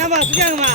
ஏமா சுஜாங்கம்மா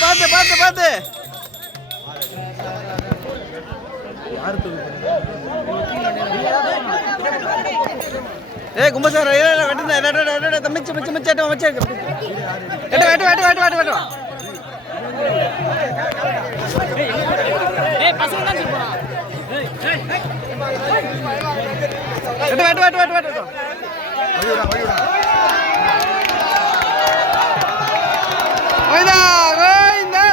பாத்து பாத்து பாத்து ஏ கும்பசார வெட்டுன மிச்ச மிச்ச மிச்ச வச்சு வெட்டு வெட்டு வெட்டு வெட்டு வெட்டு வெட்டு ஏய் பசங்க தான் போறா வெட்டு வெட்டு வெட்டு வெட்டு வெட்டு வயிடா வயிடா வயிடா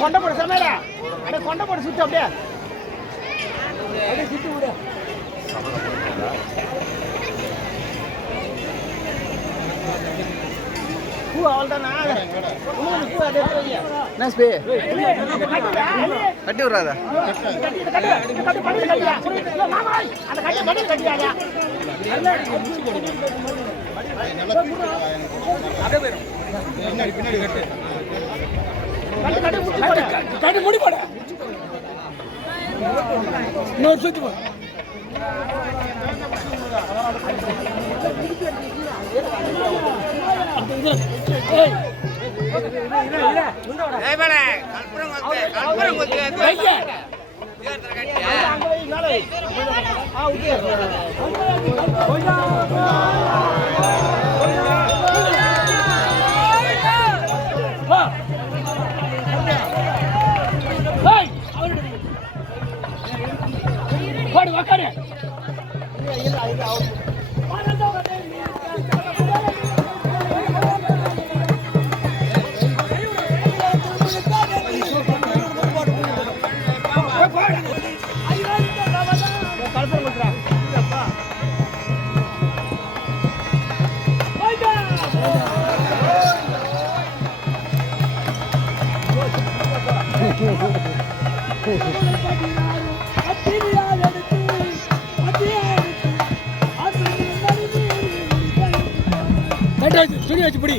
கொண்ட போடு சமையல அட கொண்ட போடு சுத்து அப்படியே அப்படியே சுத்து விடு பூ அவள்தானா உங்களுக்கு பூ அதே போறியா நைஸ் பே கட்டி விடுறாதா கட்டி பண்ணி கட்டியா மாமா அந்த கட்டி பண்ணி கட்டியாடா அதே வேணும் பின்னாடி பின்னாடி கட்டு கட்டி முடி போட இன்னொரு சுத்தி போ துணி வச்சு பிடி